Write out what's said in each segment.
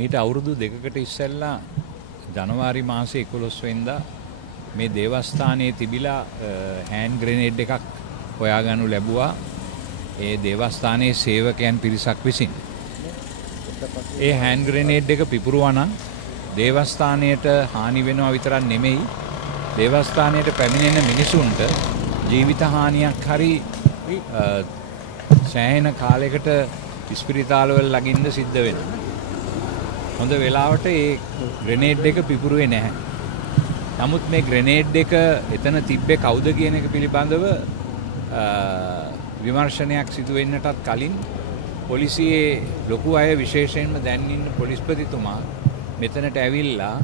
මීට අවුරුදු දෙකකට ඉස්සෙල්ලා ජනවාරි මාසේ 11 වෙනිදා මේ දේවස්ථානයේ තිබිලා හෑන්ඩ් ග්‍රෙනේඩ් එකක් හොයාගනු ලැබුවා ඒ දේවස්ථානයේ සේවකයන් පිරිසක් විසින්. ඒ හෑන්ඩ් ග්‍රෙනේඩ් එක පිපුරුවා නම් දේවස්ථානයට හානි වෙනවා විතරක් නෙමෙයි දේවස්ථානයට පැමිණෙන මිනිසුන්ට ජීවිත හානියක් හරි සෑහෙන කාලයකට ඉස්පිරිතාලවල ළඟින්ද සිද්ධ වෙනවා. හොඳ වෙලාවට ඒ ග්‍රෙනේඩ් එක පිපුරුවේ නැහැ. නමුත් මේ ග්‍රෙනේඩ් එක එතන තිබ්බේ කවුද කියන එක පිළිබඳව විමර්ශනයක් සිදු වෙන්නටත් කලින් පොලිසියේ ලොකු අය විශේෂයෙන්ම දැන් ඉන්න පොලිස්පතිතුමා මෙතනට ඇවිල්ලා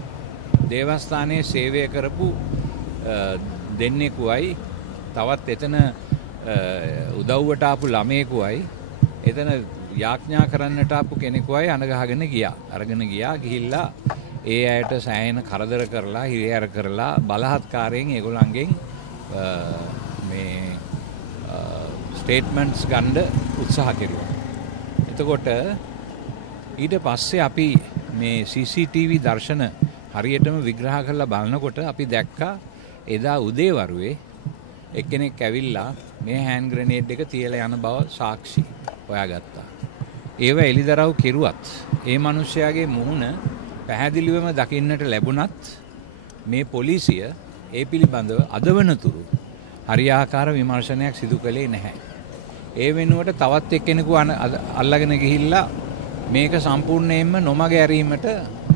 දේවස්ථානයේ සේවය කරපු දෙන්නෙකුයි තවත් එතන උදව්වට ආපු ළමයෙකුයි එතන යාඥා කරන්නට ආපු කෙනෙකුයි අනගහගෙන ගියා. අරගෙන ගියා ගිහිල්ලා ඒ අයට සෑහෙන කරදර කරලා හිරිහැර කරලා බලහත්කාරයෙන් ඒගොල්ලන්ගෙන් මේ ස්ටේට්මන්ට්ස් ගන්න උත්සාහ කෙරුවා. එතකොට ඊට පස්සේ අපි මේ CCTV දර්ශන හරියටම විග්‍රහ කරලා බලනකොට අපි දැක්කා එදා උදේවරුේ එක්කෙනෙක් ඇවිල්ලා මේ හෑන්ඩ් ග්‍රෙනේඩ් එක තියලා යන බව සාක්ෂි හොයාගත්තා. ඒව එලිදරව් කෙරුවත් ඒ මිනිස්යාගේ මුහුණ පැහැදිලිවම දකින්නට ලැබුණත් මේ පොලිසිය ඒ පිළිබඳව අදවනතුරු හරියාකාර විමර්ශනයක් සිදු කළේ නැහැ. ඒ වෙනුවට තවත් එක්කෙනෙකු අල්ලගෙන ගිහිල්ලා මේක සම්පූර්ණයෙන්ම නොමග ඇරීමට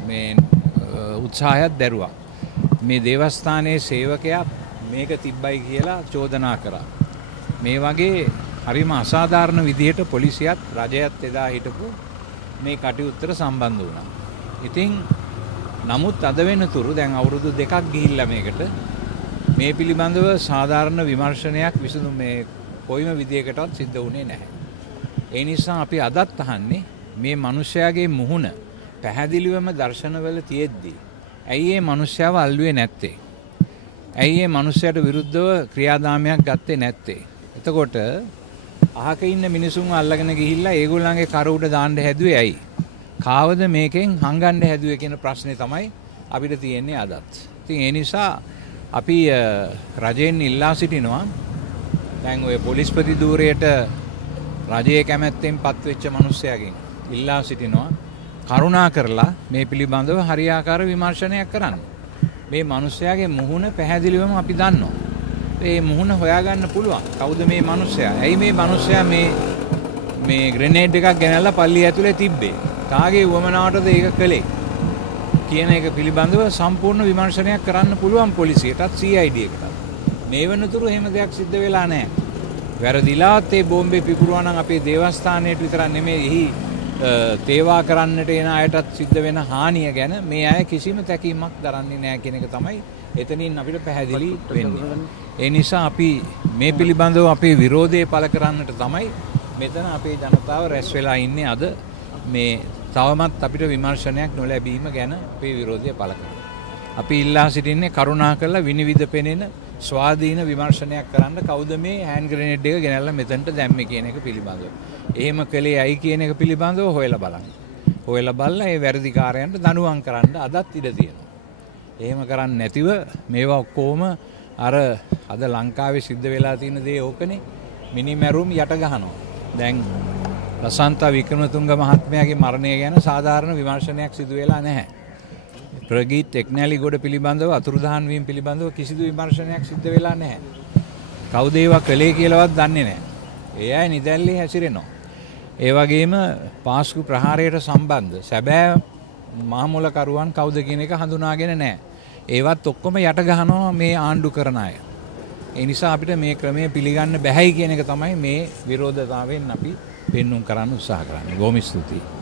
මේ උත්සාහයක් දැරුවා. මේ දේවස්ථානයේ සේවකයා මේක තිබ්බයි කියලා චෝදනා කරා. මේ වගේ හරිම අසාධාරණ විදිහට පොලිසියත් රජයත් එදා හිටපු මේ කටයුත්තට සම්බන්ධ වුණා. ඉතින් නමුත් අද වෙනතුරු දැන් අවුරුදු 2ක් ගිහිල්ලා මේකට මේ පිළිබඳව සාධාරණ විමර්ශනයක් විසඳු මේ කොයිම විදියකටවත් සිද්ධ වුණේ නැහැ. ඒ නිසා අපි අදත් අහන්නේ මේ මිනිස්යාගේ මුහුණ පැහැදිලිවම දර්ශනවල තියෙද්දි ඇයි මේ මිනිස්යාව අල්ලුවේ නැත්තේ? ඇයි මේ මිනිස්යාට විරුද්ධව ක්‍රියාදාමයක් ගත්තේ නැත්තේ? එතකොට අහක ඉන්න මිනිසුන් අල්ලගෙන ගිහිල්ලා ඒගොල්ලන්ගේ කර උඩ දාන්න හැදුවේ ඇයි? කාවද මේකෙන් හංගන්න හැදුවේ කියන ප්‍රශ්නේ තමයි අපිට තියෙන්නේ අදත්. ඉතින් ඒ නිසා අපි රජයෙන් ඉල්ලා සිටිනවා දැන් ඔය පොලිස්පති ධූරයට රජයේ කැමැත්තෙන් පත්වෙච්ච මිනිස්සයාගෙන් ඉල්ලා සිටිනවා කරුණා කරලා මේ පිළිබඳව හරියාකාර විමර්ශනයක් කරන්න. මේ මිනිස්සයාගේ මුහුණ පැහැදිලිවම අපි දන්නවා. ඒ මුහුණ හොයාගන්න පුළුවන්. කවුද මේ මිනිස්සයා? ඇයි මේ මිනිස්සයා මේ ග්‍රෙනේඩ් එකක් ගෙනල්ලා පල්ලිය ඇතුලේ තිබ්බේ? කාගේ වමනාවටද ඒක කළේ? කියන එක පිළිබඳව සම්පූර්ණ විමර්ශනයක් කරන්න පුළුවන් පොලිසියටත් CID එකටත්. මේ වෙනතුරු එහෙම දෙයක් සිද්ධ වෙලා නැහැ. වැරදිලාත් ඒ බෝම්බේ පිපුරුවා නම් අපේ දේවස්ථානයට විතරක් නෙමෙයි එහි තේවා කරන්නට එන අයටත් සිද්ධ වෙන හානිය ගැන මේ අය කිසිම තැකීමක් දරන්නේ නැහැ කියන එක තමයි එතනින් අපිට පැහැදිලි වෙන්නේ. ඒ නිසා අපි මේ පිළිබඳව අපේ විරෝධය පළ කරන්නට තමයි මෙතන අපේ ජනතාව රැස් වෙලා ඉන්නේ අද මේ තවමත් අපිට විමර්ශනයක් නොලැබීම ගැන අපේ විරෝධය පළ කරනවා. අපි ඉල්ලා සිටින්නේ කරුණා කරලා විනිවිද පෙනෙන ස්වාධීන විමර්ශනයක් කරන්න කවුද මේ හෑන්ඩ් ග්‍රෙනේඩ් එක ගෙනල්ලා මෙතනට දැම්මේ කියන එක පිළිබඳව. එහෙම කළේ ඇයි කියන එක පිළිබඳව හොයලා බලන්න. හොයලා බලලා ඒ වැරදිකාරයන්ට දඬුවම් කරන්න අදත් ඉඩ තියෙනවා. එහෙම කරන්නේ නැතිව මේවා ඔක්කොම අර අද ලංකාවේ සිද්ධ වෙලා තියෙන දේ ඕකනේ මිනිමැරුම් යට ගහනවා. දැන් ලසන්ත වික්‍රමතුංග මහත්මයාගේ මරණය ගැන සාධාරණ විමර්ශනයක් සිදු වෙලා නැහැ. ප්‍රගීත් ටෙක්නැලිගොඩ පිළිබඳව අතුරුදහන් වීම පිළිබඳව කිසිදු විමර්ශනයක් සිද්ධ වෙලා නැහැ. කවුද ඒවා කළේ කියලාවත් දන්නේ නැහැ. ඒ අය නිදැල්ලේ හැසිරෙනවා. ඒ වගේම පාස්කු ප්‍රහාරයට සම්බන්ධ සැබෑ මහමුලකරුවන් කවුද කියන එක හඳුනාගෙන නැහැ. ඒවත් ඔක්කොම යට ගහනවා මේ ආණ්ඩු කරන අය. ඒ නිසා අපිට මේ ක්‍රමය පිළිගන්න බැහැයි කියන එක තමයි මේ විරෝධතාවයෙන් අපි පෙන්눔 කරන්න උත්සාහ කරන්නේ. බොහොම ස්තුතියි.